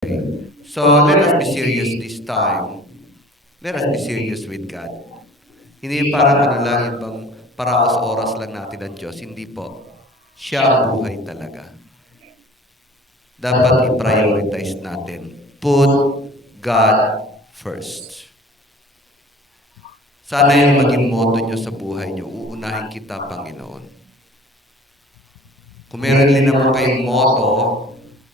So, let us be serious this time. Let us be serious with God. Hindi yung parang ano lang, yung bang paraos-oras lang natin ang Diyos. Hindi po. Siya ang buhay talaga. Dapat i-prioritize natin. Put God first. Sana yan maging motto nyo sa buhay nyo. Uunahin kita, Panginoon. Kung meron din naman kayong motto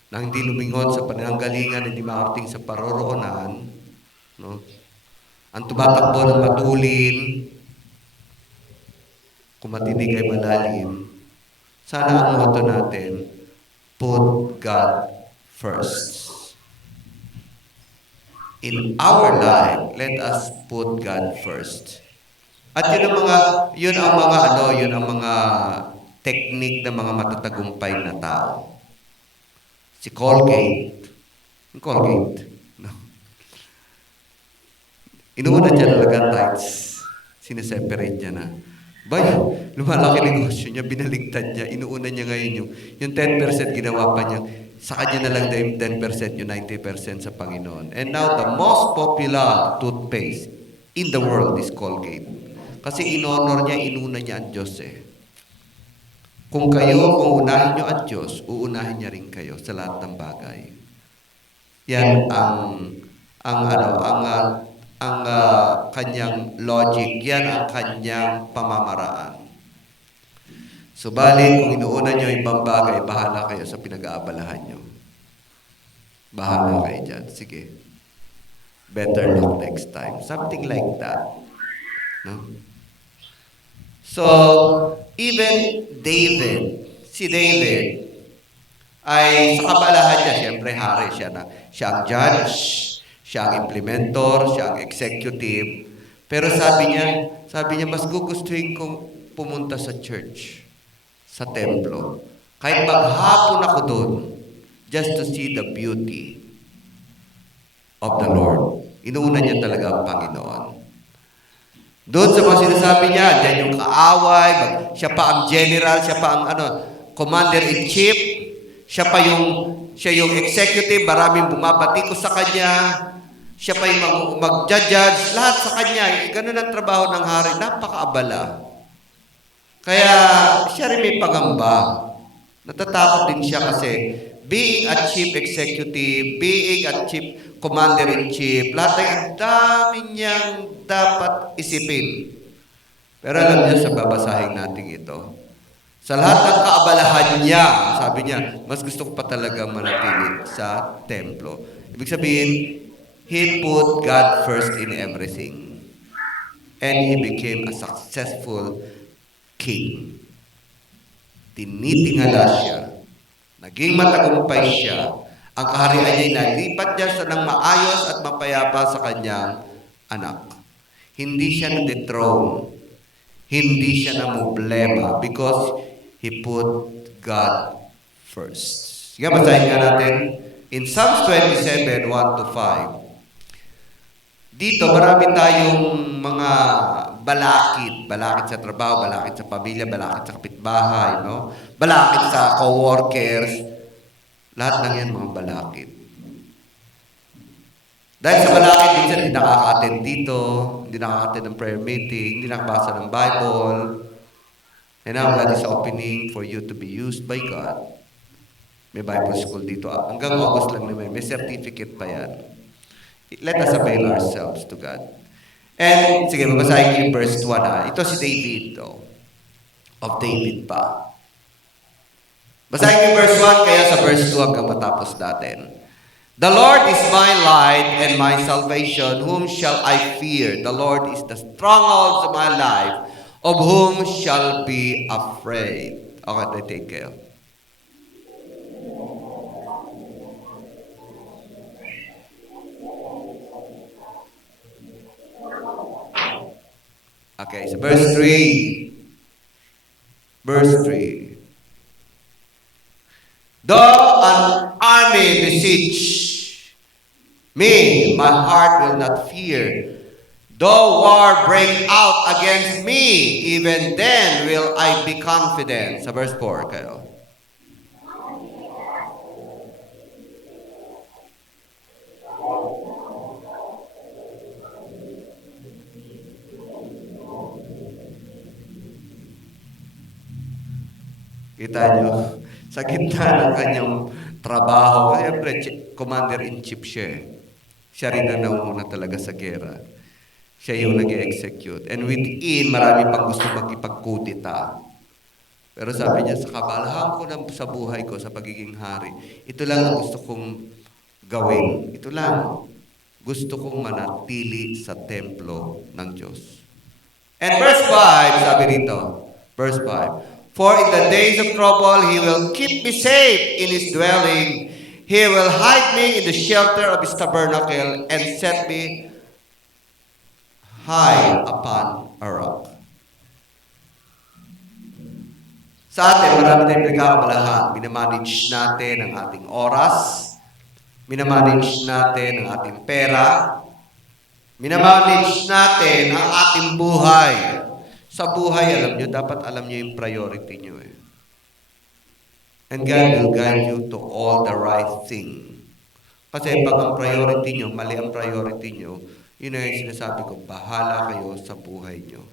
na hindi lumingon sa pananggalingan, hindi makarating sa paroroonan, no? Ang tumatakbo ng matulin, kung matinig ay malalim, sana ang motto natin, put God first. In our life, let us put God first. At yun ang mga technique ng mga matatagumpay na tao. Si Colgate, yung Colgate, no? Inuuna niya talaga tights. Sineseparate niya na. Bay, lumalaki negosyo niya, binaligtad niya, inuuna niya ngayon yung 10% ginawa pa niya. Sa kanya na lang daw yung 10%, yung 90% sa Panginoon. And now, the most popular toothpaste in the world is Colgate. Kasi in-honor niya, inuna niya ang Diyos eh. Kung uunahin niyo ang Diyos, uunahin niya rin kayo sa lahat ng bagay. Yan ang kanyang logic, yan ang kanyang pamamaraan. Subalit, kung inuuna nyo ibang bagay, bahala kayo sa pinag-aabalahan nyo. Bahala kayo dyan. Sige. Better luck next time. Something like that. No? So, even David, si David, ay sa kabalahan niya, siyempre hari siya ang judge, siya ang implementor, siya ang executive. Pero sabi niya, mas gugustuhin kong pumunta sa church, sa templo. Kahit maghapon ako doon, just to see the beauty of the Lord. Inuuna niya talaga ang Panginoon. Doon sa mga sinasabi niya, diyan yung kaaway, siya pa ang general, siya pa ang commander-in-chief, siya yung executive, maraming bumabati ko sa kanya, siya pa yung mag-judge, lahat sa kanya. Ganun ang trabaho ng hari, napakaabala. Kaya siya rin may pangamba. Natatakot din siya kasi being a chief executive, being a chief commander-in-chief, lahat ay ang dami niyang dapat isipin. Pero alam niya sa babasahin natin ito, sa lahat ng kaabalahan niya, sabi niya, mas gusto ko pa talaga manatili sa templo. Ibig sabihin, he put God first in everything. And he became a successful king. Tinitingala siya. Naging matagumpay siya. Ang kaharian niya ay nalipat niya sa nang maayos at mapayapa sa kanyang anak. Hindi siya na-dethrone. Hindi siya na problema because he put God first. Sige, basahin nga natin. In Psalms 27, 1 to 5. Dito, marami tayong mga balakid sa trabaho, balakid sa pamilya, balakid sa kapitbahay, no? Balakid sa co-workers. Lahat ng yan mga balakid. Dahil sa balakid, minsan hindi nakaka-attend dito, hindi nakaka-attend ng prayer meeting, hindi nakabasa ng Bible. And now, God is opening for you to be used by God. May Bible school dito. Hanggang August lang naman. May certificate pa yan. Let us avail ourselves to God. And, sige, mabasahin ko yung verse 1. Ito si David, of David pa. Basahin ko yung verse 1, kaya sa verse 2 hanggang matapos natin. The Lord is my light and my salvation. Whom shall I fear? The Lord is the stronghold of my life. Of whom shall be afraid? Okay, take kayo. Okay, so verse 3. Verse 3. Though an army besiege me, my heart will not fear. Though war break out against me, even then will I be confident. Sa verse 4 kayo. Kita nyo, sa gitna ng kanyang trabaho, siyempre, commander-in-chief siya eh. Siya rin ang nauna talaga sa gera. Siya yung nag-execute. And within, marami pang gusto magipagkudita. Pero sabi niya, sa kabalahan ko sa buhay ko, sa pagiging hari, ito lang ang gusto kong gawin. Ito lang. Gusto kong manatili sa templo ng Diyos. And verse 5, sabi rito, verse 5, For in the days of trouble, He will keep me safe in His dwelling. He will hide me in the shelter of His tabernacle and set me high upon a rock. Sa atin, marami tayong pinagkakabalahan. Minamanage natin ang ating oras. Minamanage natin ang ating pera. Minamanage natin ang ating buhay. Sa buhay, alam nyo, dapat alam nyo yung priority nyo eh. And God will guide you to all the right thing. Kasi pag ang priority nyo, mali ang priority nyo, yun na yung sinasabi ko, bahala kayo sa buhay nyo.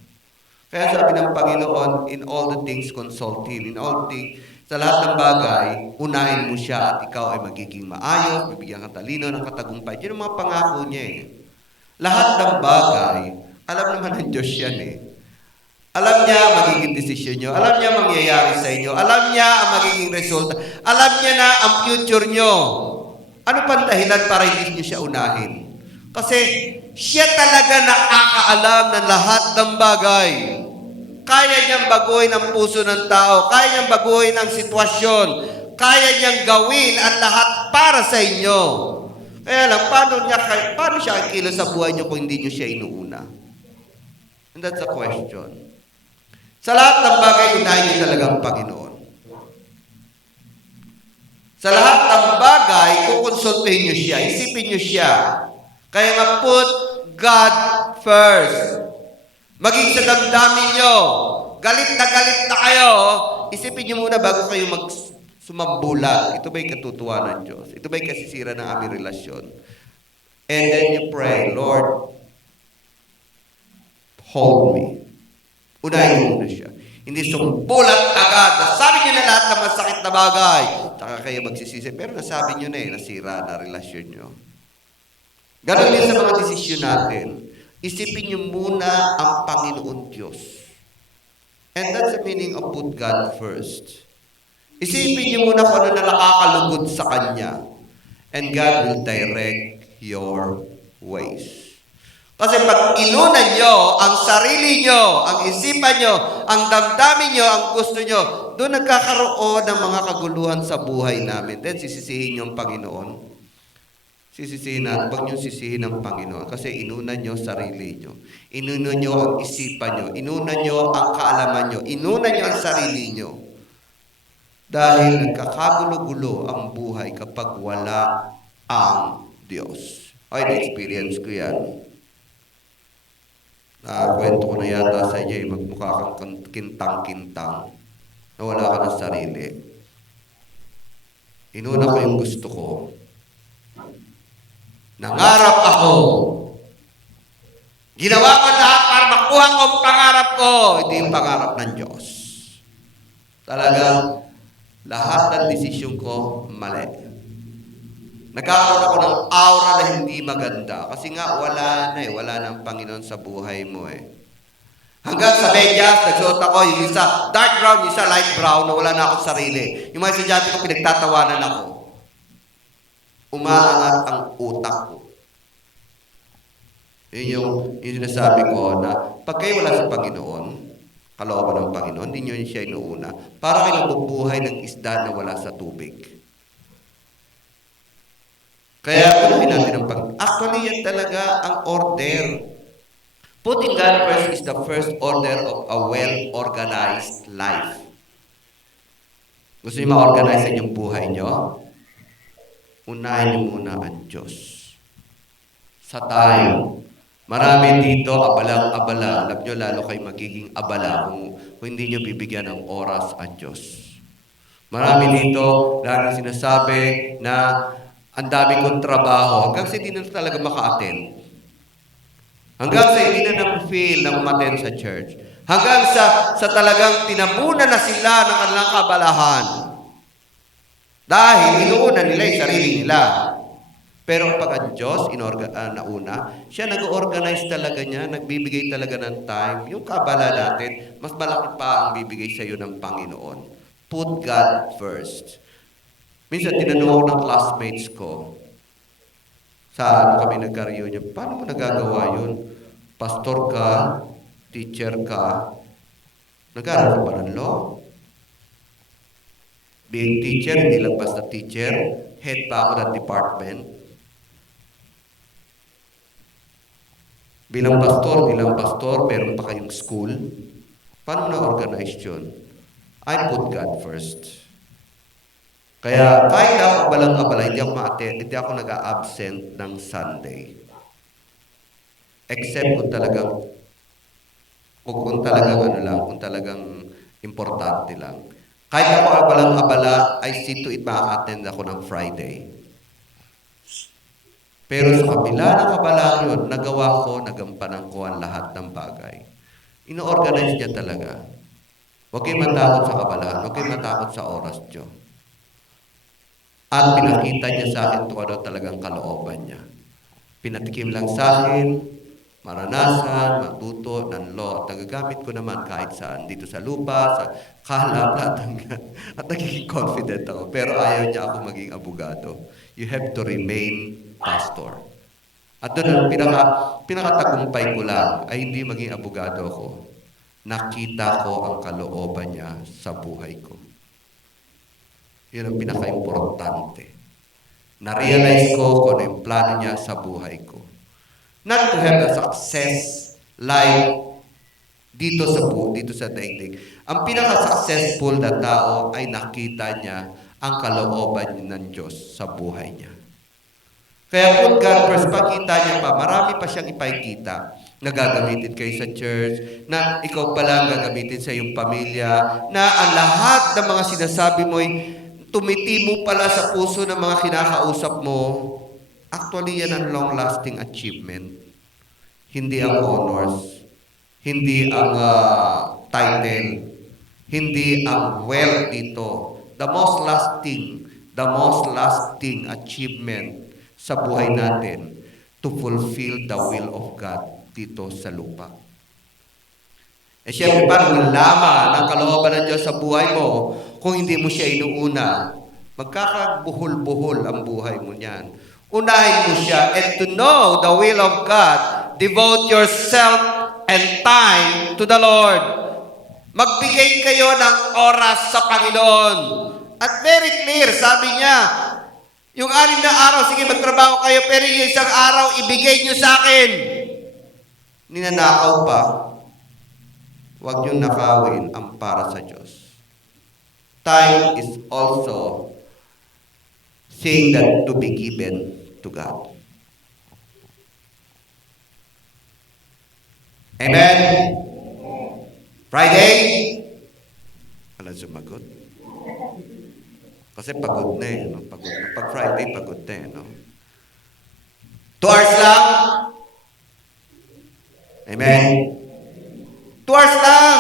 Kaya sabi ng Panginoon, in all the things, consult Him. In all things, sa lahat ng bagay, unahin mo siya at ikaw ay magiging maayos, bibigyan ka talino ng katagumpay. Yun ang mga pangako niya eh. Lahat ng bagay, alam naman ng Diyos yan eh. Alam niya ang magiging desisyon nyo. Alam niya mangyayari sa inyo. Alam niya ang magiging resulta. Alam niya na ang future nyo. Ano pang dahilan para hindi niyo siya unahin? Kasi siya talaga nakakaalam ng lahat ng bagay. Kaya niyang baguhin ang puso ng tao. Kaya niyang baguhin ang sitwasyon. Kaya niyang gawin ang lahat para sa inyo. Kaya lang, paano siya kilos sa buhay niyo kung hindi niyo siya inuuna? And that's the question. Sa lahat ng bagay, unahin niyo talaga ang Panginoon. Sa lahat ng bagay, kukonsultuhin niyo siya, isipin niyo siya. Kaya nga, put God first. Maging sa damdamin niyo, galit na kayo, isipin niyo muna bago kayo sumambulan. Ito ba'y katutuwa ng Diyos? Ito ba'y kasisira ng aming relasyon? And then you pray, Lord, hold me. Unahin mo na siya. Hindi sumbulat agad. Nasabi niyo na lahat ng masakit na bagay. Saka kayo magsisisi. Pero nasabi niyo na nasira na relasyon niyo. Ganon din sa mga desisyon natin. Isipin niyo muna ang Panginoon Diyos. And that's the meaning of put God first. Isipin niyo muna kung ano na nakakalugod sa Kanya. And God will direct your ways. Kasi pag inunan nyo ang sarili nyo, ang isipan nyo, ang damdamin nyo, ang gusto nyo, doon nagkakaroon ng mga kaguluhan sa buhay namin. Then sisisihin nyo ang Panginoon. Sisisihin natin. Huwag nyo sisihin ang Panginoon. Kasi inunan nyo sarili nyo. Inunan nyo ang isipan nyo. Inunan nyo ang kaalaman nyo. Inunan nyo ang sarili nyo. Dahil nagkakagulo-gulo ang buhay kapag wala ang Diyos. Ay, na-experience ko yan. Kwento ko na yata sa inyo, magmukha kang kintang-kintang na wala ka ng sarili. Inuna ko yung gusto ko. Nangarap ako. Ginawa ko lahat para makuha ko ang pangarap ko. Hindi yung pangarap ng Diyos. Talagang lahat ng desisyon ko mali. Nagkakaroon ako ng aura na hindi maganda. Kasi nga, wala na ang Panginoon sa buhay mo eh. Hanggang sa medyas, nagsuot ako, yung isa dark brown, yung isa light brown, na wala na akong sarili. Yung mga estudyante ko, pinagtatawanan ako. Umaangat ang utak ko. Yun yung sinasabi ko na, pag kayo wala sa Panginoon, kalooban ng Panginoon, hindi nyo siya inuuna. Para kayo nabubuhay ng isda na wala sa tubig. Kaya unahin natin ang Panginoon. Actually, yan talaga ang order. Putting God first is the first order of a well-organized life. Gusto niyo ma-organize ang inyong buhay niyo? Unahin niyo muna ang Diyos. Sa tayo, marami dito abalang-abala. Alam niyo, lalo kayo magiging abala kung hindi niyo bibigyan ng oras ang Diyos. Marami dito, lagi sinasabi na ang dami kong trabaho, hanggang sa hindi na talaga maka-attend. Hanggang sa hindi na na-feel na umattend sa church. Hanggang sa talagang tinabunan na sila ng kanilang kabalahan. Dahil inuuna nila yung sarili nila. Pero pag ang Diyos, nauna, siya nag-organize talaga niya, nagbibigay talaga ng time. Yung kabala natin, mas malaki pa ang bibigay sa iyo ng Panginoon. Put God first. Minsan, tinanong ako ng classmates ko, sa ano kami nagka-reunion, paano mo nagagawa yun? Pastor ka, teacher ka, nag-aaral ka pa ng law? Being teacher, hindi lang basta teacher, head pa ako ng department. Bilang pastor, meron pa kayong school. Paano na-organize yun? I put God first. Kaya kahit ako abalang-abala, hindi ako nag-a-absent ng Sunday. Except kung talagang importante lang. Kahit ako abalang-abala, I see to it maka-attend ako ng Friday. Pero sa kabila ng kabalaan yun, nagawa ko, nagampanan ko ang lahat ng bagay. Ino-organize niya talaga. Huwag kayo matakot sa kabalahan, huwag kayo matakot sa oras niyo. At pinakita niya sa akin kung ano talagang kalooban niya. Pinatikim lang sa akin, maranasan, matuto ng law. At nagagamit ko naman kahit saan, dito sa lupa, sa kalab, at nagiging confident ako. Pero ayaw niya ako maging abogado. You have to remain pastor. At doon, pinakatagumpay ko lang ay hindi maging abogado ako. Nakita ko ang kalooban niya sa buhay ko. Yun ang pinaka-importante. Na-realize ko kung ano yung plano niya sa buhay ko. Not to have a success life dito sa daigdig. Ang pinaka-successful na tao ay nakita niya ang kalooban ng Diyos sa buhay niya. Kaya kung God first, pakita niya pa, marami pa siyang ipakikita na gagamitin kayo sa church, na ikaw pala gagamitin sa iyong pamilya, na ang lahat ng mga sinasabi mo ay tumitimo pala sa puso ng mga kinakausap mo. Actually, yan ang long-lasting achievement. Hindi ang honors, hindi ang title, hindi ang wealth dito. The most lasting achievement sa buhay natin to fulfill the will of God dito sa lupa. Siyempre, paano malaman ang kalooban ng Diyos sa buhay mo kung hindi mo siya inuuna? Magkakabuhol-buhol ang buhay mo niyan. Unahin mo siya, and to know the will of God, devote yourself and time to the Lord. Magbigay kayo ng oras sa Panginoon. At very clear, sabi niya, yung 6 na araw, sige magtrabaho kayo, pero yung isang araw, ibigay niyo sa akin. Ninanakaw pa. Huwag niyong nakawin ang para sa Diyos. Time is also saying that to be given to God. Amen? Friday? Wala sumagot. Kasi pagod na eh. No? Pagod na. Pag Friday, pagod na eh. No? 2 hours lang? Amen? 2 hours lang!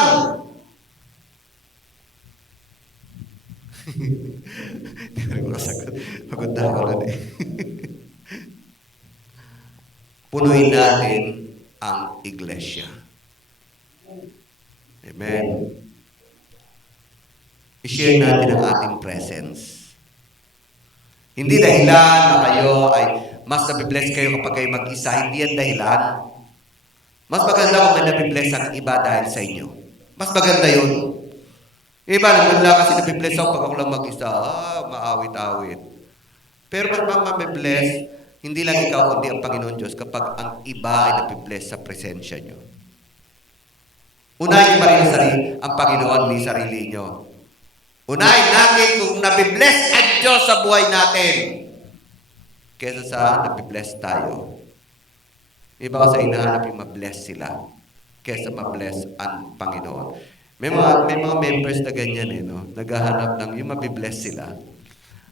Hindi ko rin makasagot. Pagod na ako rin eh. Punuin natin ang iglesia. Amen? I-share natin ang ating presence. Hindi dahilan na kayo ay mas nabibless kayo kapag kayo mag-isa. Hindi yan dahilan. Mas maganda kung may nabibless ang iba dahil sa inyo. Mas maganda yun. Iba naman lang kasi nabibless ako pag ako lang mag-isa. Maawit-awit. Pero mas mabibless, hindi lang ikaw kundi ang Panginoon Diyos kapag ang iba ay nabibless sa presensya nyo. Unahin pa rin ang Panginoon ni sarili nyo. Unahin natin kung nabibless ang Diyos sa buhay natin kesa sa nabibless tayo. Iba kasi hinahanap yung mabless sila kesa mabless ang Panginoon. May mga members na ganyan eh, no? Naghahanap ng yung mabibless sila.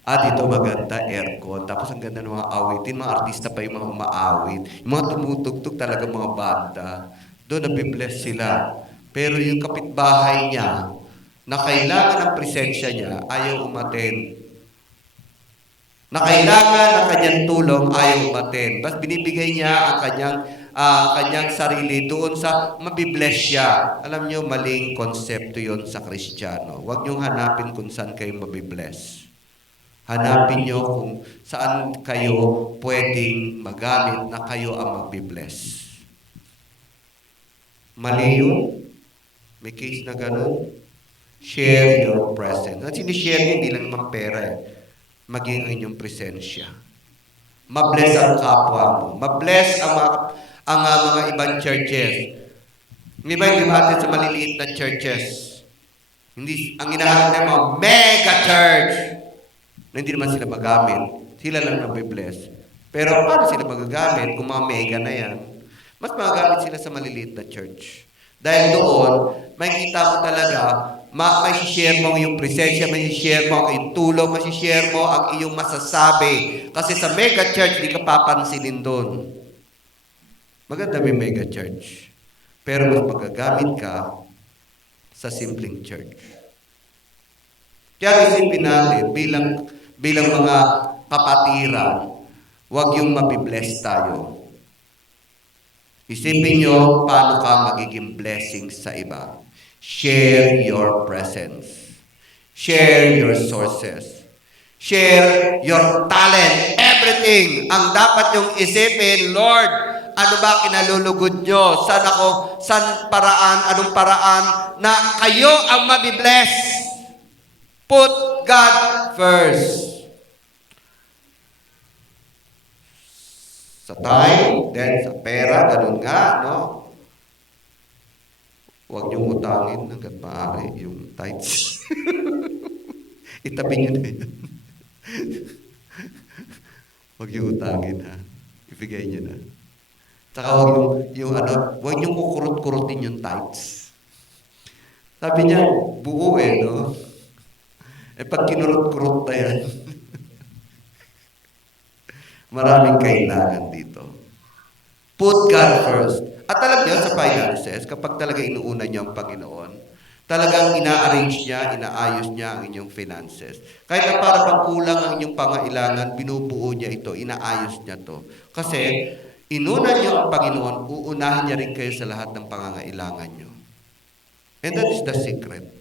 Dito maganda, aircon. Tapos ang ganda ng mga awitin. Mga artista pa yung mga umaawit. Yung mga tumutugtog talaga mga banda. Doon nabibless sila. Pero yung kapitbahay niya, na kailangan ng presensya niya, ayaw umaten. Na kailangan ng kanyang tulong, ayaw umaten. Bas binibigay niya ang kanyang sarili doon sa mabibless siya. Alam niyo, maling konsepto yon sa Kristiyano. Huwag niyong hanapin kung saan kayo mabibless. Hanapin niyo kung saan kayo pwedeng magamit na kayo ang mabibless. Mali yun. May case na ganun. Share your presence. At sinishare niyo, hindi lang naman pera eh. Maging ang inyong presensya. Mabless ang kapwa mo. Mabless ang mga ibang churches. Hindi ba yung atin sa maliliit na churches? Hindi, ang hinahanap na mga mega church na hindi naman sila magamit. Sila lang nabibless. Pero paano sila magagamit kung mga mega na yan? Mas magagamit sila sa maliliit na church. Dahil doon, makikita mo talaga, may-share mo yung presensya, may-share mo ang iyong tulong, may-share mo ang iyong masasabi. Kasi sa mega church, di ka papansinin doon. Maganda may mega church. Pero mas magagamit ka sa simpleng church. Kaya isipin natin, bilang mga kapatiran, huwag yung mabibless tayo. Isipin nyo paano ka magiging blessing sa iba. Share your presence. Share your sources. Share your talent. Everything. Ang dapat yung isipin, Lord, ano ba kinalulugod nyo? Anong paraan na kayo ang mabibless? Put God first. Sa time, then sa pera, ganun nga, no? Huwag niyong utangin hanggat maaari yung tithes. Itabi niyo na yan. Huwag niyong utangin, ha? Ibigay niyo na. Tsaka huwag niyong kukurot-kurutin yung tithes. Sabi niya, buo no? Pag kinurot-kurot na yan, maraming kailangan dito. Put God first. At alam niyo, sa finances, kapag talaga inuuna niyo ang Panginoon, talagang ina-arrange niya, inaayos niya ang inyong finances. Kahit na para bang kulang ang inyong pangailangan, binubuo niya ito, inaayos niya to. Kasi, inuna niyo ang Panginoon, uunahin niya rin kayo sa lahat ng pangangailangan niyo. And that is the secret.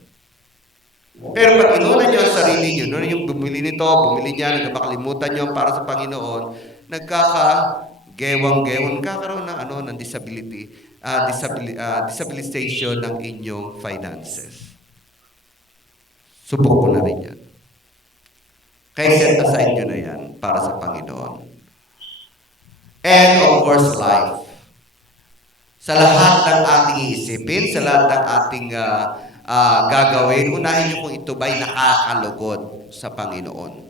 Pero pag inuna niyo ang sarili niyo, yung bumili nito, bumili niya, nagkakalimutan niyo para sa Panginoon, nagkaka-gewang-gewang, kakaroon ng disabilization ng inyong finances. Subok ko na rin yan. Kaya set aside nyo na yan para sa Panginoon. And of course, life. Sa lahat ng ating iisipin, sa lahat ng ating gagawin, unahin nyo kung ito ba'y nakakalugod sa Panginoon.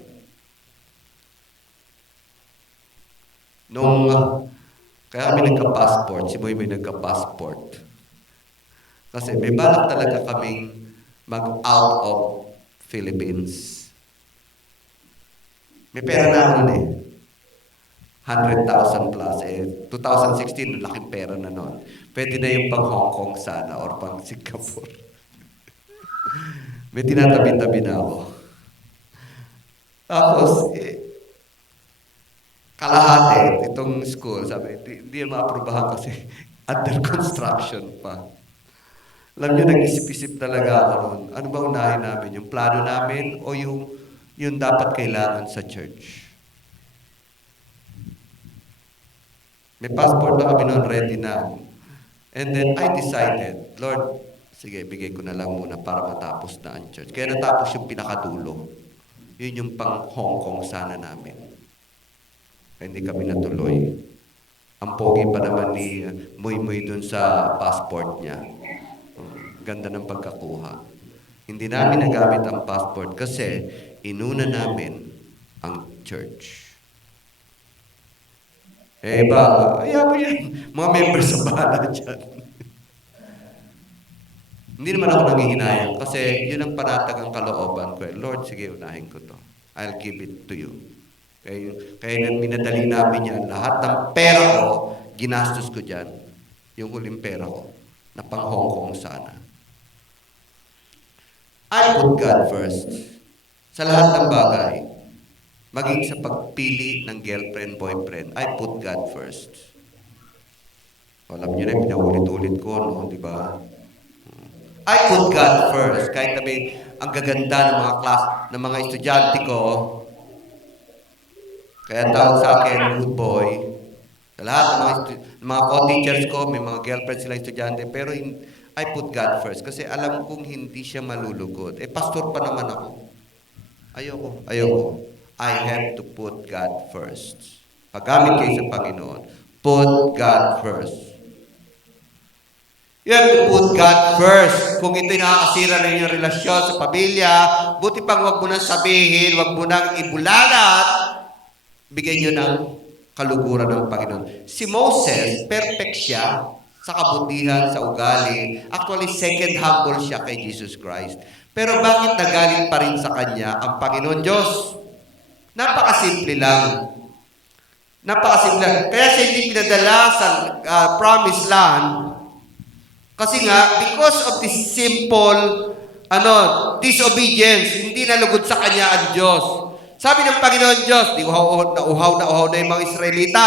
Kaya kami nagka-passport, si Moy may nagka-passport. Kasi may balak talaga kaming mag-out of Philippines. May pera na noon 100,000 plus. 2016, laking pera na noon. Pwede na yung pang Hong Kong sana or pang Singapore. May tinatabi-tabi na ako. Tapos, kalahati, itong school, sabi, hindi maaprubahan kasi under construction pa. Alam nyo, nag-isip-isip talaga ako noon. Ano ba unahin namin? Yung plano namin o yung dapat kailangan sa church? May passport na kami noon, ready na. And then I decided, Lord, sige, bigay ko na lang muna para matapos na ang church. Kaya natapos yung pinakadulo. Yun yung pang Hong Kong sana namin. Hindi kami natuloy. Ang pogi pa naman ni Moy dun sa passport niya. Ganda ng pagkakuha. Hindi namin nagamit ang passport kasi inuna namin ang church. Ayaw mo yan. Mga members sa bahala dyan. Hindi naman ako nanghihinayang kasi yun ang panatag ang kalooban ko. Lord, sige, unahin ko to. I'll give it to you. Kaya minadali namin yan. Lahat ng pera ko, ginastos ko dyan. Yung huling pera ko. na pang Hong Kong sana. I put God first. Sa lahat ng bagay, maging sa pagpili ng girlfriend, boyfriend, I put God first. Alam niyo na, pinaulit-ulit ko, no? Di ba? I put God first. Kahit nabi, ang gaganda ng mga class, ng mga estudyante ko, kaya tawag sa akin, good boy. Sa lahat ng mga co-teachers ko, may mga girlfriend sila estudyante, pero I put God first. Kasi alam kong hindi siya malulugod. Pastor pa naman ako. Ayoko. I have to put God first. Paggamit kayo sa Panginoon, put God first. You have to put God first. Kung ito'y nakakasira na inyong relasyon sa pamilya, buti pang wag mo nang sabihin, wag mo nang ibulalat, bigyan nyo ng kaluguran ng Panginoon. Si Moses, perfect siya sa kabutihan, sa ugali. Actually, second humble siya kay Jesus Christ. Pero bakit nagalit pa rin sa kanya ang Panginoon Diyos? Napakasimple lang. Kaya siya hindi pinadala sa promised land. Kasi nga, because of this simple disobedience, hindi nalugod sa kanya ang Diyos. Sabi ng Panginoon Diyos, di uhaw na yung mga Israelita.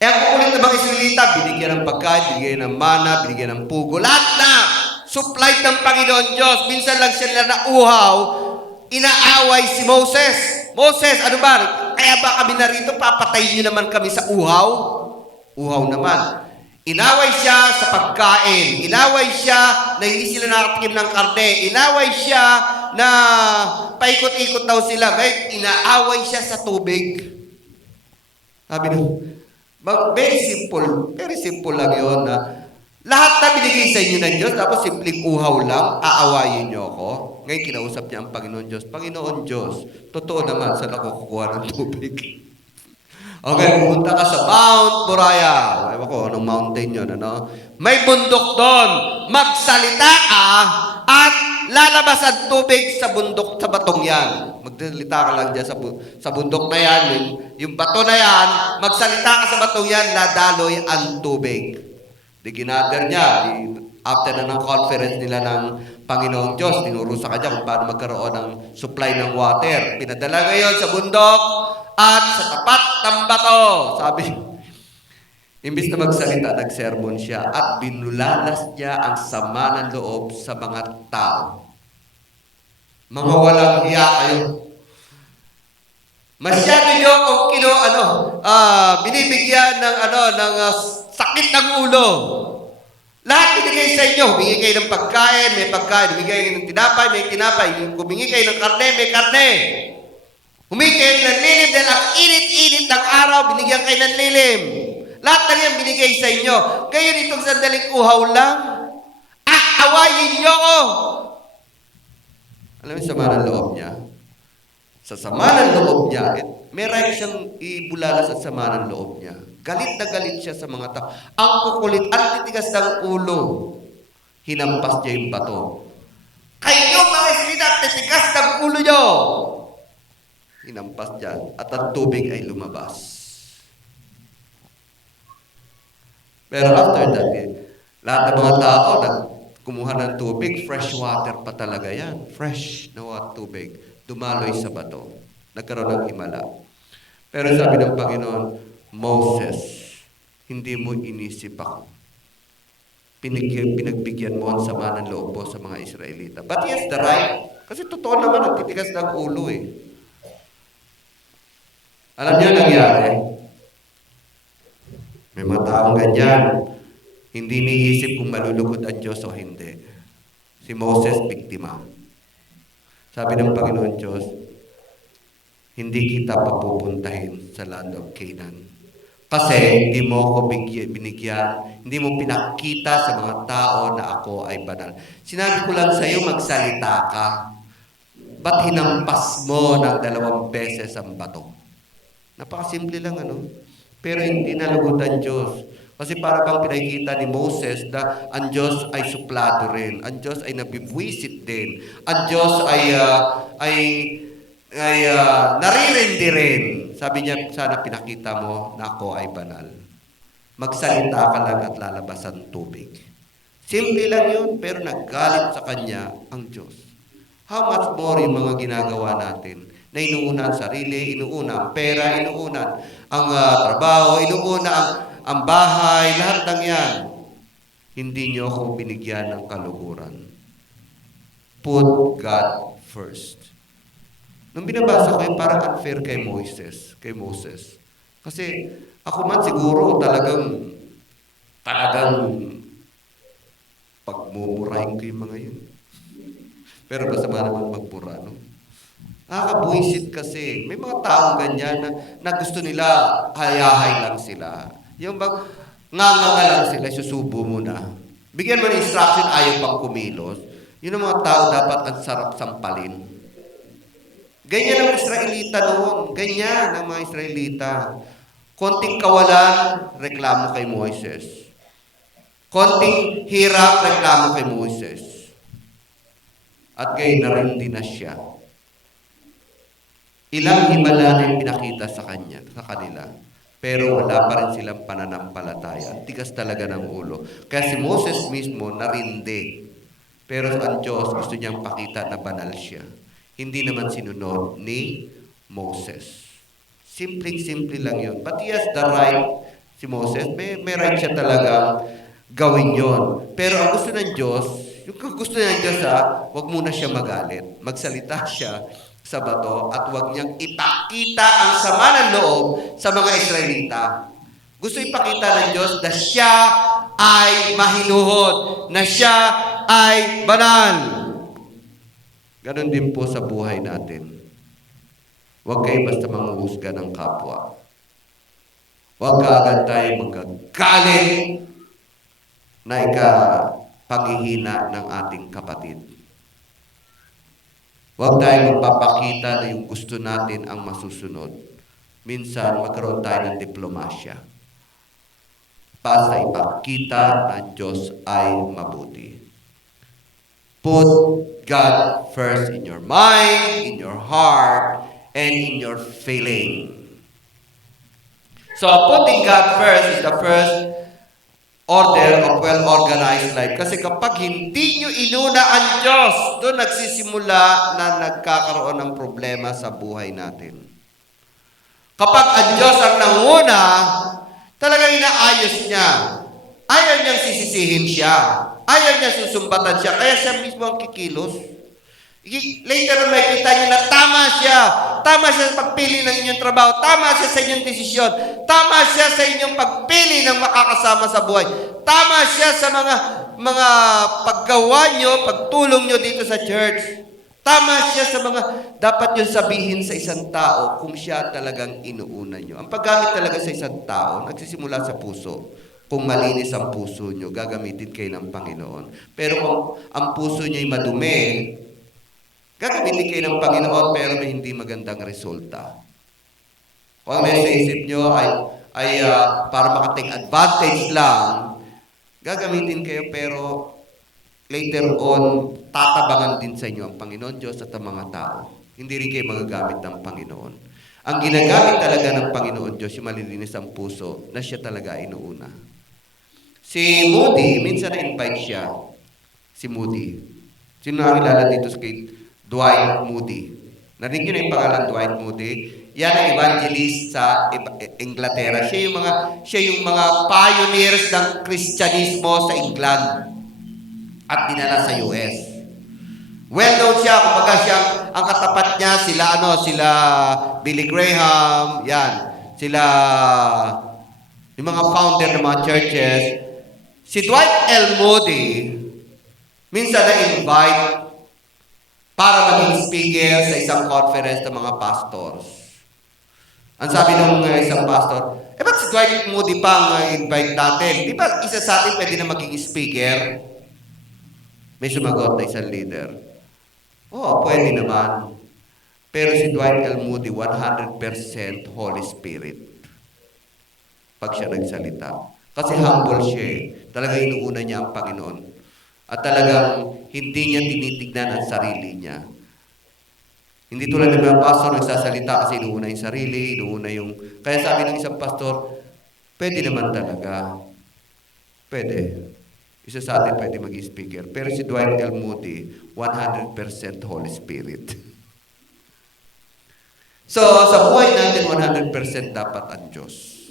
Ang kukulit ng mga Israelita, binigyan ng pagkain, binigyan ng mana, binigyan ng pugo, lahat na supplied ng Panginoon Diyos. Minsan lang sila nauhaw, inaaway si Moses. Moses, ano ba? Kaya ba kami narito, papatayin niyo naman kami sa uhaw? Uhaw naman. Inaway siya sa pagkain. Inaway siya na hindi sila nakatikim ng karne. Inaway siya na paikot-ikot daw sila. Ngayon, inaaway siya sa tubig. Sabi nyo, very simple lang yun na lahat na binigay sa inyo ng Diyos, tapos simpleng uhaw lang, aawayin niyo ako. Ngayon, kinausap niya ang Panginoon Diyos. Panginoon Diyos, totoo naman, saan ako kukuha ng tubig? Okay, pumunta ka sa Mount Moriah. Ewan ko, anong mountain yun, ano? May bundok doon. Magsalita ka at lalabas ang tubig sa bundok, sa batong yan. Magsalita ka lang dyan sa bundok na yan. Yung bato na yan, magsalita ka sa batong yan, ladaloy ang tubig. Di ginather niya. After na ng conference nila ng Panginoong Diyos, tinuro sa kanya kung paano magkaroon ng supply ng water. Pinadala ngayon sa bundok, at sa tapat ng bato, sabi, imbis na magsalita, nagsermon siya at binulalas niya ang sama ng loob sa mga tao. Mga walang hiya kayo. Masyado nyo kung binibigyan ng sakit ng ulo. Lahat binigay sa inyo. Humingi kayo ng pagkain, may pagkain. Humingi kayo ng tinapay, may tinapay. Humingi kayo ng karne, may karne. Humingi kayo ng lilim dahil ang init-init ng araw, binigyan kayo ng lilim. Lahat ng yan binigay sa inyo. Kayo nitong sandaling uhaw lang, awayin niyo ko. Alam mo yung sama ng loob niya? Sa sama ng loob niya, may right siyang ibulalas at sama ng loob niya. Galit na galit siya sa mga tao. Ang kukulit, ang titigas ng ulo, hinampas niya yung bato. Kayo mga Israelita, titigas ng ulo niyo. Hinampas dyan at ang tubig ay lumabas. Pero after that, lahat ng mga tao kumuha ng tubig, fresh water pa talaga yan. Fresh na tubig. Dumaloy sa bato. Nagkaroon ng himala. Pero sabi ng Panginoon, Moses, hindi mo inisip ako. Pinagbigyan mo ang sama ng loob mo sa mga Israelita. But he has the right. Kasi totoo naman ang titigas ng ulo eh. Alam niyo nangyari? May mga taong ganyan. Hindi niisip kung malulugod ang Diyos o hindi. Si Moses, biktima. Sabi ng Panginoon Diyos, hindi kita papupuntahin sa land of Canaan. Kasi hindi mo ako binigyan, hindi mo pinakita sa mga tao na ako ay banal. Sinabi ko lang sa iyo, magsalita ka. Ba't hinampas mo ng 2 beses ang bato? Napakasimple lang, Pero hindi nalugod ang Diyos. Kasi para bang pinakita ni Moses na ang Diyos ay suplado rin. Ang Diyos ay nabibwisit din. Ang Diyos ay naririndi rin. Sabi niya, sana pinakita mo na ako ay banal. Magsalita ka lang at lalabas ang tubig. Simple lang yun, pero naggalit sa kanya ang Diyos. How much more yung mga ginagawa natin na inuuna ang sarili, inuuna ang pera, inuuna ang trabaho, inuuna ang bahay, lahat ng yan. Hindi nyo ako binigyan ng kaluhuran. Put God first. Nung binabasa ko yun, parang unfair kay Moses. Kasi ako man siguro talagang pagmumurahin ko yung mga yun. Pero masama naman magpura, no? Nakakabuisit kasi. May mga taong ganyan na gusto nila hayahay lang sila. Yung bang nganga lang sila, susubo mo na. Bigyan mo ng instruction, ayaw pang kumilos. Yun ang mga tao dapat ang sarap sampalin. Ganyan ang Israelita noon. Ganyan ang mga Israelita. Konting kawalan, reklamo kay Moises. Konting hirap, reklamo kay Moises. At gayon na rin din na siya. Ilang himala na yung pinakita sa kanila. Pero wala pa rin silang pananampalataya. Tigas talaga ng ulo. Kaya si Moses mismo narindi. Pero ang Diyos gusto niyang pakita na banal siya. Hindi naman sinunod ni Moses. Simple lang yun. But he has the right, si Moses, may right siya talaga gawin yon. Pero ang gusto ng Diyos, yung gusto ng Diyos wag muna siya magalit. Magsalita siya sa bato at wag niyang ipakita ang sama ng loob sa mga Israelita. Gusto ipakita ng Diyos na siya ay mahinuhod, na siya ay banal. Ganon din po sa buhay natin. Huwag kayo basta manghuhusga ng kapwa. Huwag ka agad tayo magagalit na ikapanghihina ng ating kapatid. Huwag tayo magpapakita na yung gusto natin ang masusunod. Minsan, magkaroon tayo ng diplomasya. Basta ipakita na Diyos ay mabuti. Put God first in your mind, in your heart, and in your feeling. So, putting God first is the first order of well-organized life. Kasi kapag hindi nyo inuna ang Diyos, doon nagsisimula na nagkakaroon ng problema sa buhay natin. Kapag ang Diyos ang nanguna, talagang inaayos niya. Ayaw niyang sisisihin siya. Ayaw niya susumbatan siya. Kaya siya mismo ang kikilos. Later may kita niyo na tama siya. Tama siya sa pagpili ng inyong trabaho. Tama siya sa inyong desisyon. Tama siya sa inyong pagpili ng makakasama sa buhay. Tama siya sa mga paggawa niyo, pagtulong niyo dito sa church. Tama siya sa mga dapat niyo sabihin sa isang tao kung siya talagang inuuna niyo. Ang paggamit talaga sa isang tao, nagsisimula sa puso. Kung malinis ang puso niyo, gagamitin kayo ng Panginoon. Pero kung ang puso niyo ay madumi, gagamitin kayo ng Panginoon pero may hindi magandang resulta. Kung may sa isip nyo ay para makatake advantage lang, gagamitin kayo pero later on, tatabangan din sa inyo ang Panginoon Diyos at ang mga tao. Hindi rin kayo magagamit ng Panginoon. Ang ginagamit talaga ng Panginoon Diyos, yung malilinis ang puso, na siya talaga inuuna. Si Moody, minsan na-invite siya. Si Moody. Sino nakakilala dito kay Dwight Moody? Narinig nyo na yung pangalan Dwight Moody? Yan ang evangelist sa Inglaterra. Siya yung mga pioneers ng Kristyanismo sa England at dinala sa US. Well known siya, kumbaga siya, ang katapat niya, sila Billy Graham, yan, yung mga founder ng mga churches. Si Dwight L. Moody, minsan na-invite para maging speaker sa isang conference ng mga pastors. Ang sabi ng isang pastor, ba't si Dwight Moody pa ang invite natin? Di ba isa sa atin pwede na maging speaker? May sumagot na isang leader. Oo, pwede naman. Pero si Dwight L. Moody, 100% Holy Spirit. Pag siya nagsalita. Kasi humble siya eh. Talagang inuuna niya ang Panginoon. At talagang hindi niya tinitignan ang sarili niya. Hindi tulad ng mga pastor nagsasalita kasi inuuna yung sarili, inuuna yung... Kaya sabi ng isang pastor, Pwede naman talaga. Pwede. Isa sa atin pwede maging speaker. Pero si Dwight L. Moody, 100% Holy Spirit. So, sa buhay natin, 100% dapat ang Diyos.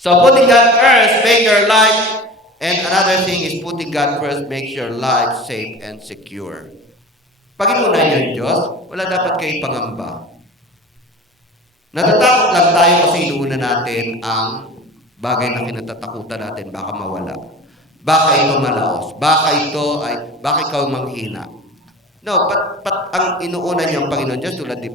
So, putting God first, make your life, and another thing is putting God first makes your life safe and secure. Pag inuuna niyo ang Diyos, wala dapat kayong pangamba. Natatakot lang tayo kasi inuuna natin ang bagay na kinatatakutan natin, baka mawala. Baka ito malaos. Baka ikaw manghina. No, ang inuuna niyo ang Panginoon Diyos tulad ni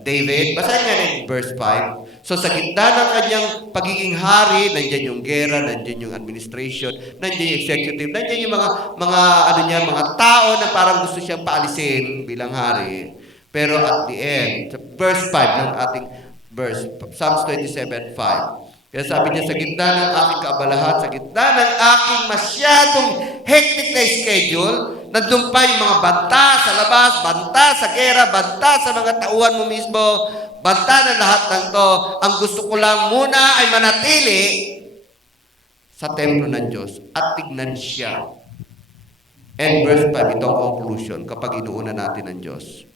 David. Basahin nga ng verse 5. So sa gitna ng kanyang pagiging hari, nandiyan yung gera, nandiyan yung administration, nandiyan yung executive, nandiyan yung mga tao na parang gusto siyang paalisin bilang hari. Pero at the end, sa verse 5 ng ating verse, Psalms 27:5. Kaya sabi niya, sa gitna ng aking kaabalahan, sa gitna ng aking masyadong hectic na schedule, nandun pa yung mga banta sa labas, banta sa gera, banta sa mga tauhan mo mismo, banta ng lahat ng to. Ang gusto ko lang muna ay manatili sa templo ng Diyos at tignan siya. And verse 5, ito ang conclusion kapag inuuna natin ang Diyos.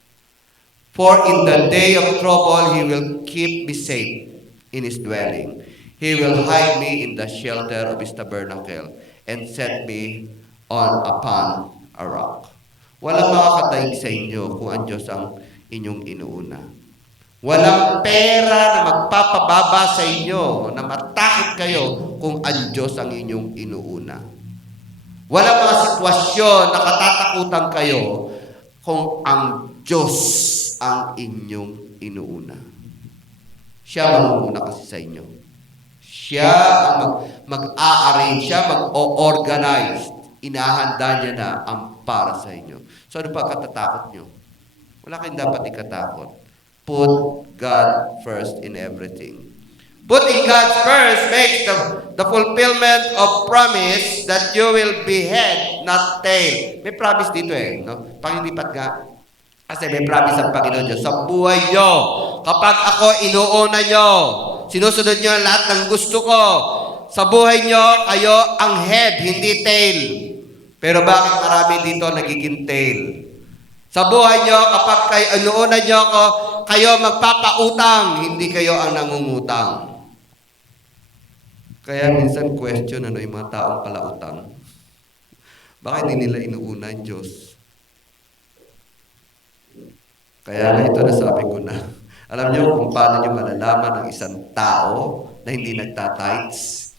For in the day of trouble, He will keep me safe in His dwelling. He will hide me in the shelter of His tabernacle and set me upon a rock. Walang makakadaig sa inyo kung ang Diyos ang inyong inuuna. Walang pera na magpapababa sa inyo, na matakot kayo kung ang Diyos ang inyong inuuna. Walang mga sitwasyon na katatakutan kayo kung ang Diyos ang inyong inuuna. Siya mangunguna kasi sa inyo. Siya ang mag-a-arrange, siya mag-o-organize. Inahanda niya na ang para sa inyo. So ano pa katatakot nyo? Wala kayong dapat ikatakot. Put God first in everything. Putting God first makes the fulfillment of promise that you will be head, not tail. May promise dito no? Pangilipat nga. Kasi may promise ang Panginoon Diyos. Sa buhay nyo, kapag ako inuuna nyo, sinusunod nyo lahat ng gusto ko, sa buhay nyo, kayo ang head, hindi tail. Pero bakit marami dito nagiging tail? Sa buhay nyo, kapag kayo inuuna nyo ako, kayo magpapautang, hindi kayo ang nangungutang. Kaya minsan question, yung mga taong palautang? Bakit hindi nila inuuna ang Diyos? Kaya nga ito nasabi ko na. Alam niyo kung paano niyo malalaman ang isang tao na hindi nagtatites?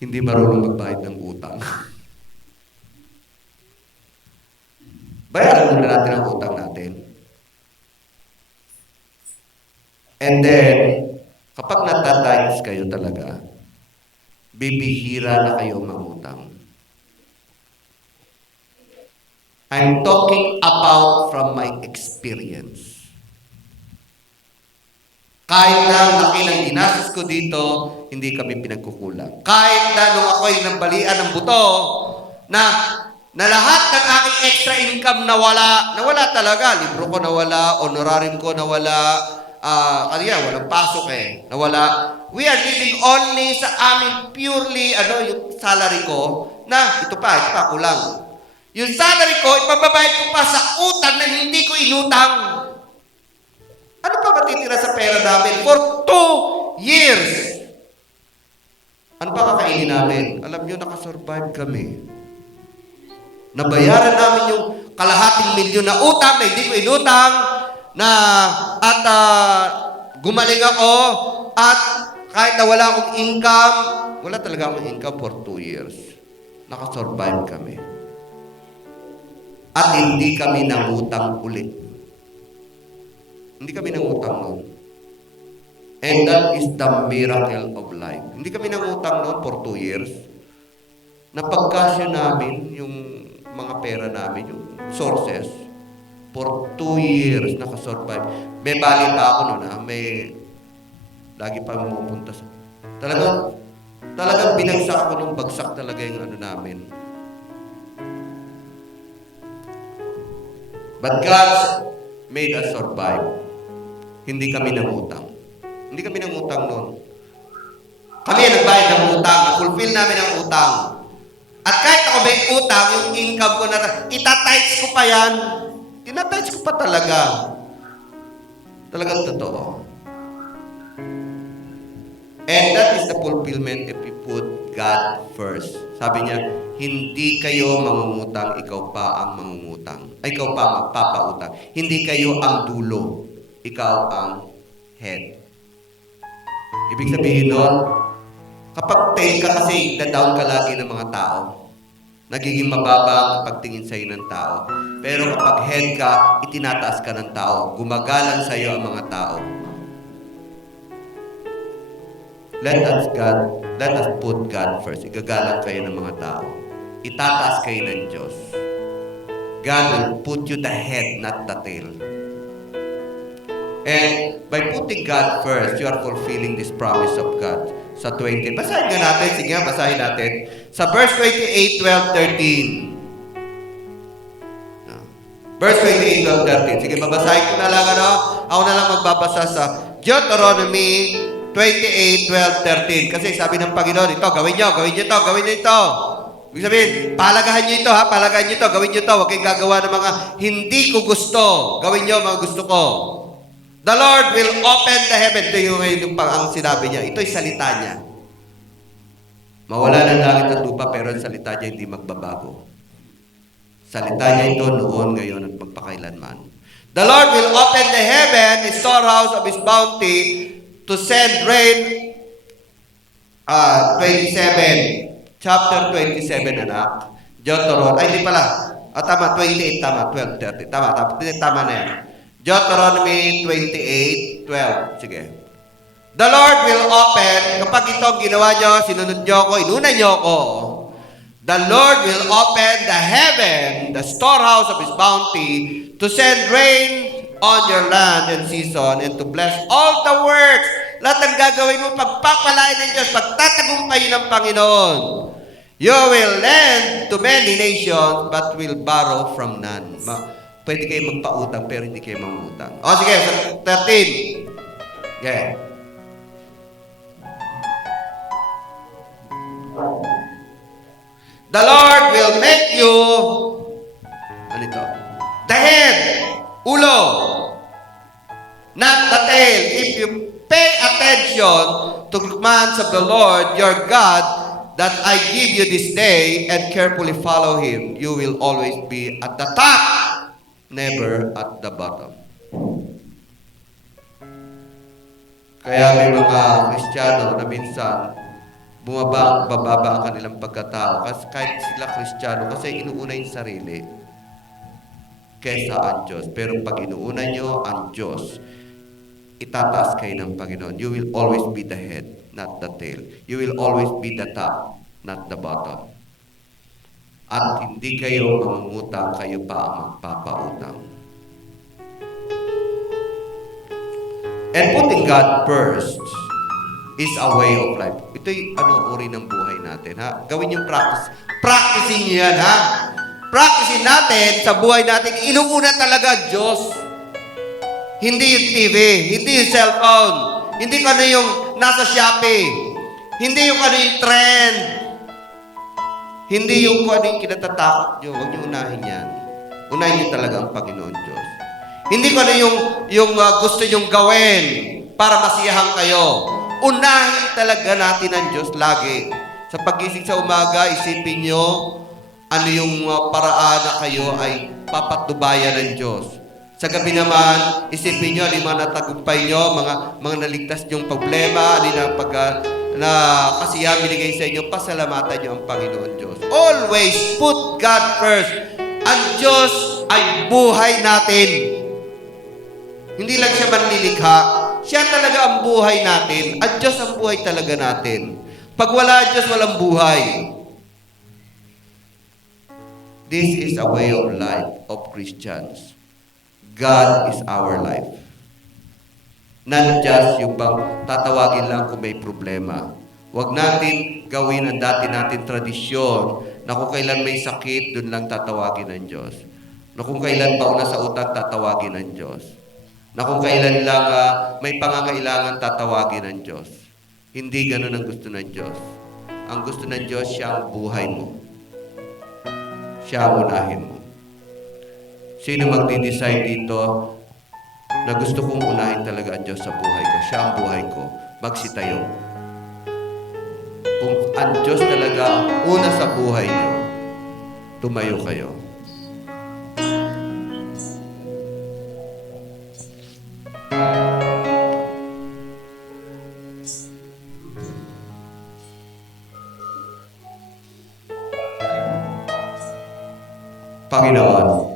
Hindi marunong magbayad ng utang. Bayaran muna natin ang utang natin. And then, kapag nagtatites kayo talaga, bibihira na kayo mangutang. I'm talking about from my experience. Kahit na laki ng ginastos ko dito, hindi kami pinagkukulang. Kahit na nung ako'y nambalian ng buto, na lahat ng aking extra income nawala talaga. Libro ko nawala, honorarium ko nawala, walang pasok nawala. We are living only sa amin purely, yung salary ko, na ito pa, kulang. Yung salary ko, ipababayad ko pa sa utang na hindi ko inutang. Ano pa matitira sa pera namin? For 2 years. Ano pa kakainin namin? Alam nyo, nakasurvive kami. Nabayaran namin yung kalahating milyon na utang na hindi ko inutang, at gumaling ako, at kahit na wala akong income, wala talaga akong income for 2 years. Nakasurvive kami. At hindi kami nangutang ulit. Hindi kami nangutang noon. And that is the miracle of life. Hindi kami nangutang noon for 2 years. Napagkasya namin yung mga pera namin, yung sources, for 2 years nakasurvive. May bali pa ako noon, may lagi pa pumupunta sa... Talagang binagsak ako nung bagsak talaga yung namin. But God made us survive. Hindi kami nangutang. Hindi kami nangutang noon. Kami ang nagbayad ng utang. Fulfill namin ang utang. At kahit ako may utang, yung income ko na, itatights ko pa yan. Tinatights ko pa talaga. Talagang totoo. And that is the fulfillment if you put God first. Sabi niya, hindi kayo mangungutang, ikaw pa ang mangungutang. Ay, ikaw pa ang magpapautang. Hindi kayo ang dulo, ikaw ang head. Ibig sabihin nun, kapag tail ka kasi, da-down ka lagi ng mga tao. Nagiging mababa ang pagtingin sa'yo ng tao. Pero kapag head ka, itinataas ka ng tao. Gumagalang sa'yo ang mga tao. Let us put God first. Igagalang kayo ng mga tao. Itataas kayo ng Diyos. God will put you the head, not the tail. And by putting God first, you are fulfilling this promise of God. Sa 20. Basahin nga natin. Sige nga, basahin natin. Sa verse 28, 12, 13. Verse 28, 12, 13. Sige, babasahin ko na lang, ano? Ako na lang magbabasa sa Deuteronomy 28, 12, 13. Kasi sabi ng Panginoon, ito, gawin nyo to, gawin nyo ito. Ibig sabihin, palagahan nyo ito, ha? Palagahan nyo ito, gawin nyo ito. Huwag kayong gagawa ng mga hindi ko gusto. Gawin nyo mga gusto ko. The Lord will open the heaven. Ito yung ang sinabi niya. Ito'y salita niya. Mawala ng langit at lupa, pero ang salita niya hindi magbabago. Salita niya ito noon, ngayon, at magpakailanman. The Lord will open the heaven, the storehouse of His bounty, to send rain. 27. Chapter 27, anak. Deuteronomy. Ay, hindi pala. Tama, 28, tama. 12, 30. Tama na yan. Deuteronomy 28, 12. Sige. The Lord will open, kapag ito ginawa nyo, sinunod nyo ako, inuna nyo ako, the Lord will open the heaven, the storehouse of His bounty, to send rain on your land and season, and to bless all the works. Lahat ng gagawin mo, pagpapalain ng Diyos, pagtatagumpayin ng Panginoon. You will lend to many nations, but will borrow from none. Pwede kayo magpautang, pero hindi kayo mangutang. O, sige, 13. Okay. The Lord will make you, ano ito? The head, ulo, not the tail. If you pay attention to the commands of the Lord, your God, that I give you this day, and carefully follow Him, you will always be at the top, never at the bottom. Kaya may mga Kristiyano na minsan bababa ang kanilang pagkatao. Kasi kahit sila Kristiyano, kasi inuuna yung sarili kesa ang Diyos. Pero pag inuuna nyo ang Diyos, itataas kayo ng Panginoon. You will always be the head, not the tail. You will always be the top, not the bottom. At hindi kayo mangungutang, kayo pa ang magpapautang. And putting God first is a way of life. Ito'y uri ng buhay natin, ha? Gawin yung practice. Practicing nyo yan, ha? Practicing natin sa buhay natin, inuuna talaga Diyos. Hindi yung TV, hindi yung cellphone, hindi kung ano yung nasa Shopee, hindi yung ano yung trend, hindi yung kung ano yung kinatatakot nyo. Huwag nyo unahin yan. Unahin nyo talaga ang Panginoon Diyos. Hindi kung ano yung gusto nyong gawin para masiyahan kayo. Unahin talaga natin ang Diyos lagi. Sa pagising sa umaga, isipin nyo ano yung paraan na kayo ay papatubayan ng Diyos. Sa gabi naman, isipin nyo ano yung mga natagumpay nyo, mga naligtas nyong problema, ano yung na kasiyahan binigay sa inyo, pasalamatan nyo ang Panginoon Diyos. Always put God first. Ang Diyos ay buhay natin. Hindi lang siya manlilikha. Siya talaga ang buhay natin. At Diyos ang buhay talaga natin. Pag wala ang Diyos, walang buhay. This is a way of life of Christians. God is our life. Not just yung bang tatawagin lang kung may problema. Huwag natin gawin ang dati natin tradisyon na kung kailan may sakit, dun lang tatawagin ng Diyos. Na kung kailan bauna sa utang, tatawagin ng Diyos. Na kung kailan lang may pangangailangan tatawagin ng Diyos. Hindi ganun ang gusto ng Diyos. Ang gusto ng Diyos, siya ang buhay mo. Siya ang unahin mo. Sino magdi-decide dito na gusto kong unahin talaga ang Diyos sa buhay ko? Siya ang buhay ko. Magsitayo. Kung ang Diyos talaga ang una sa buhay niyo, tumayo kayo. Panginoon,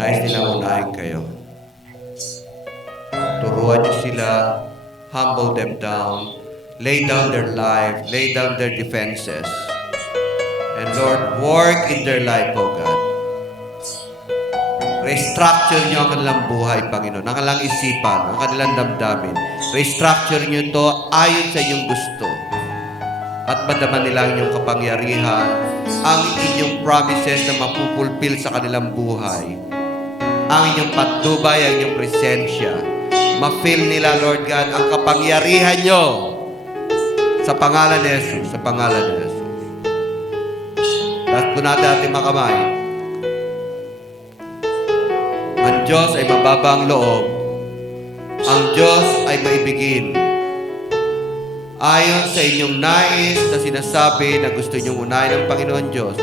nais nilang unahin kayo. Turuan niyo sila, humble them down, lay down their life, lay down their defenses. And Lord, work in their life, O God. Restructure niyo ang kanilang buhay, Panginoon, ang kanilang isipan, ang kanilang damdamin. Restructure niyo ito ayon sa inyong gusto. At madaman nila ang inyong kapangyarihan, ang inyong promises na mapupulpil sa kanilang buhay. Ang inyong patnubay, ang inyong presensya. Ma-feel nila, Lord God, ang kapangyarihan nyo sa pangalan ni Jesus, sa pangalan ni Jesus. Taas po natin ating mga kamay. Ang Diyos ay mababang loob. Ang Diyos ay maibigin. Ayon sa inyong nais na sinasabi na gusto inyong unahin ng Panginoon Diyos,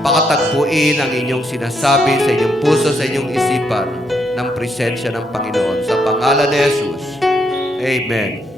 pakatagpuin ang inyong sinasabi sa inyong puso, sa inyong isipan ng presensya ng Panginoon. Sa pangalan ni Jesus, Amen.